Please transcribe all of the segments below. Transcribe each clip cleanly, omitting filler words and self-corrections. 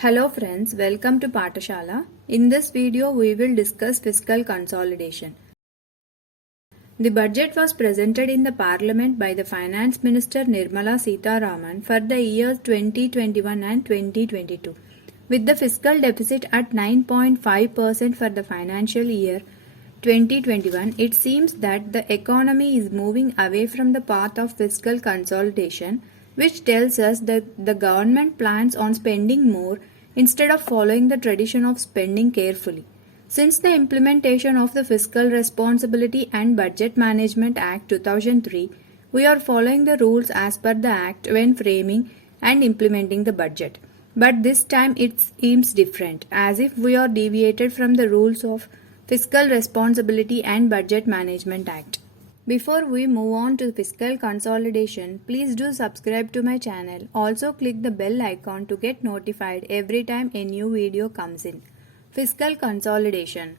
Hello friends, welcome to Patashala. In this video, we will discuss fiscal consolidation. The budget was presented in the Parliament by the Finance Minister Nirmala Sitharaman for the years 2021 and 2022. With the fiscal deficit at 9.5% for the financial year 2021, it seems that the economy is moving away from the path of fiscal consolidation, which tells us that the government plans on spending more instead of following the tradition of spending carefully. Since the implementation of the Fiscal Responsibility and Budget Management Act 2003, we are following the rules as per the Act when framing and implementing the budget. But this time it seems different, as if we are deviated from the rules of Fiscal Responsibility and Budget Management Act. Before we move on to fiscal consolidation, please do subscribe to my channel. Also click the bell icon to get notified every time a new video comes in. Fiscal consolidation.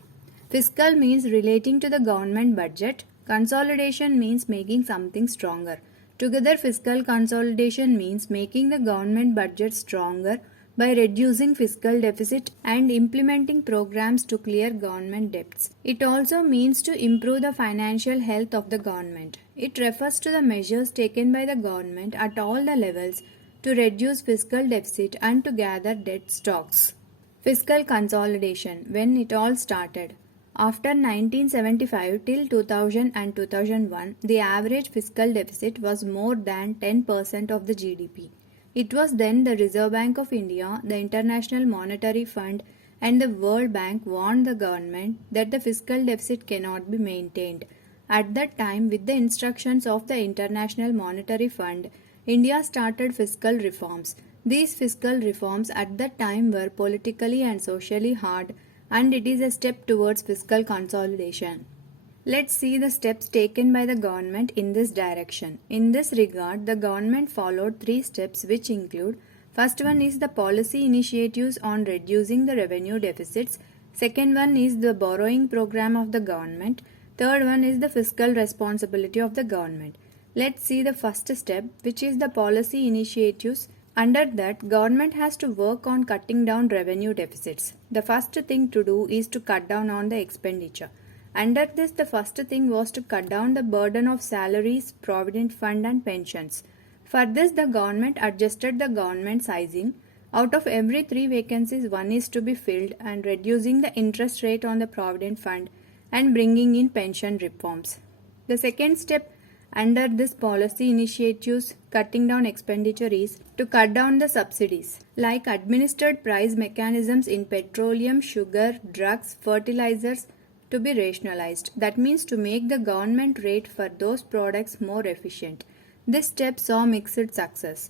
Fiscal means relating to the government budget. Consolidation means making something stronger. Together, fiscal consolidation means making the government budget stronger by reducing fiscal deficit and implementing programs to clear government debts. It also means to improve the financial health of the government. It refers to the measures taken by the government at all the levels to reduce fiscal deficit and to gather debt stocks. Fiscal consolidation, when it all started. After 1975 till 2000 and 2001, the average fiscal deficit was more than 10% of the GDP. It was then the Reserve Bank of India, the International Monetary Fund, and the World Bank warned the government that the fiscal deficit cannot be maintained. At that time, with the instructions of the International Monetary Fund, India started fiscal reforms. These fiscal reforms at that time were politically and socially hard, and it is a step towards fiscal consolidation. Let's see the steps taken by the government in this direction. In this regard, the government followed three steps which include: first one is the policy initiatives on reducing the revenue deficits, second one is the borrowing program of the government, third one is the fiscal responsibility of the government. Let's see the first step, which is the policy initiatives. Under that, government has to work on cutting down revenue deficits. The first thing to do is to cut down on the expenditure. Under this, the first thing was to cut down the burden of salaries, provident fund and pensions. For this, the government adjusted the government sizing. Out of every 3 vacancies, one is to be filled, and reducing the interest rate on the provident fund and bringing in pension reforms. The second step under this policy initiatives cutting down expenditure is to cut down the subsidies, like administered price mechanisms in petroleum, sugar, drugs, fertilizers, to be rationalized. That means to make the government rate for those products more efficient. This step saw mixed success.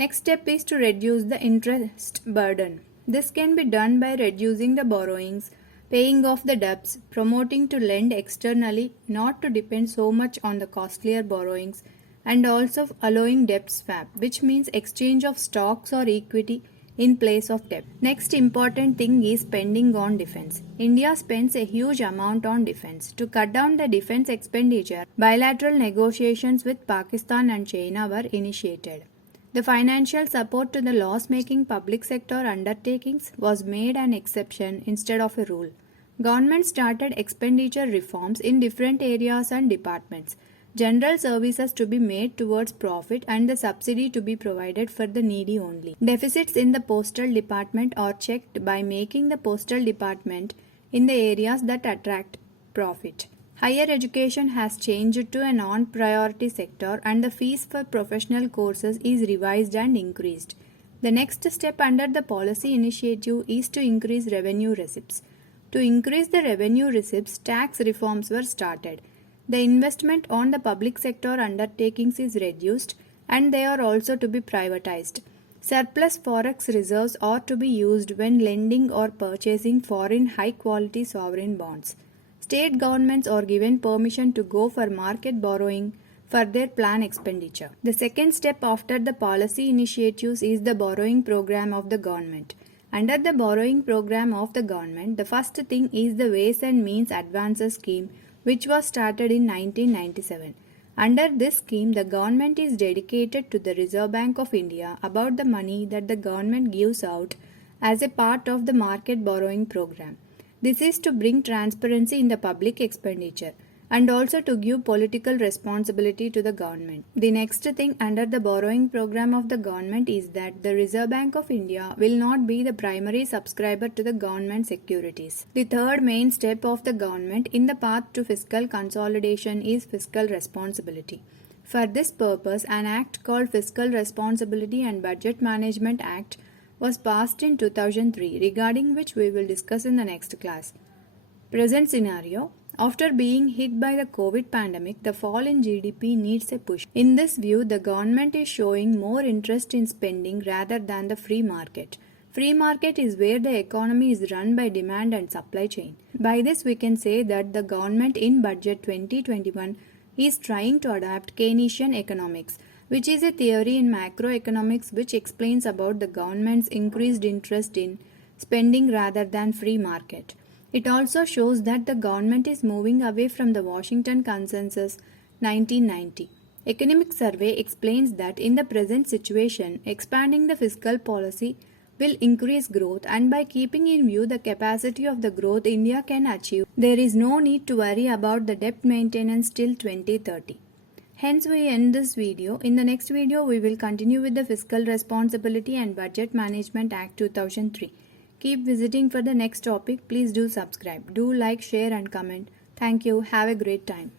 Next step is to reduce the interest burden. This can be done by reducing the borrowings, paying off the debts, promoting to lend externally, not to depend so much on the costlier borrowings, and also allowing debt swap, which means exchange of stocks or equity in place of debt. Next important thing is spending on defense. India spends a huge amount on defense. To cut down the defense expenditure, bilateral negotiations with Pakistan and China were initiated. The financial support to the loss-making public sector undertakings was made an exception instead of a rule. Government started expenditure reforms in different areas and departments. General services to be made towards profit and the subsidy to be provided for the needy only. Deficits in the postal department are checked by making the postal department in the areas that attract profit. Higher education has changed to a non-priority sector and the fees for professional courses is revised and increased. The next step under the policy initiative is to increase revenue receipts. To increase the revenue receipts, tax reforms were started. The investment on the public sector undertakings is reduced and they are also to be privatized. Surplus forex reserves are to be used when lending or purchasing foreign high-quality sovereign bonds. State governments are given permission to go for market borrowing for their planned expenditure. The second step after the policy initiatives is the borrowing program of the government. Under the borrowing program of the government, the first thing is the Ways and Means Advances Scheme, which was started in 1997. Under this scheme, the government is dedicated to the Reserve Bank of India about the money that the government gives out as a part of the market borrowing program. This is to bring transparency in the public expenditure and also to give political responsibility to the government. The next thing under the borrowing program of the government is that the Reserve Bank of India will not be the primary subscriber to the government securities. The third main step of the government in the path to fiscal consolidation is fiscal responsibility. For this purpose, an act called Fiscal Responsibility and Budget Management Act was passed in 2003, regarding which we will discuss in the next class. Present scenario. After being hit by the COVID pandemic, the fall in GDP needs a push. In this view, the government is showing more interest in spending rather than the free market. Free market is where the economy is run by demand and supply chain. By this, we can say that the government in Budget 2021 is trying to adapt Keynesian economics, which is a theory in macroeconomics which explains about the government's increased interest in spending rather than free market. It also shows that the government is moving away from the Washington Consensus 1990. Economic Survey explains that in the present situation, expanding the fiscal policy will increase growth, and by keeping in view the capacity of the growth India can achieve, there is no need to worry about the debt maintenance till 2030. Hence, we end this video. In the next video, we will continue with the Fiscal Responsibility and Budget Management Act 2003. Keep visiting for the next topic. Please do subscribe. Do like, share and comment. Thank you. Have a great time.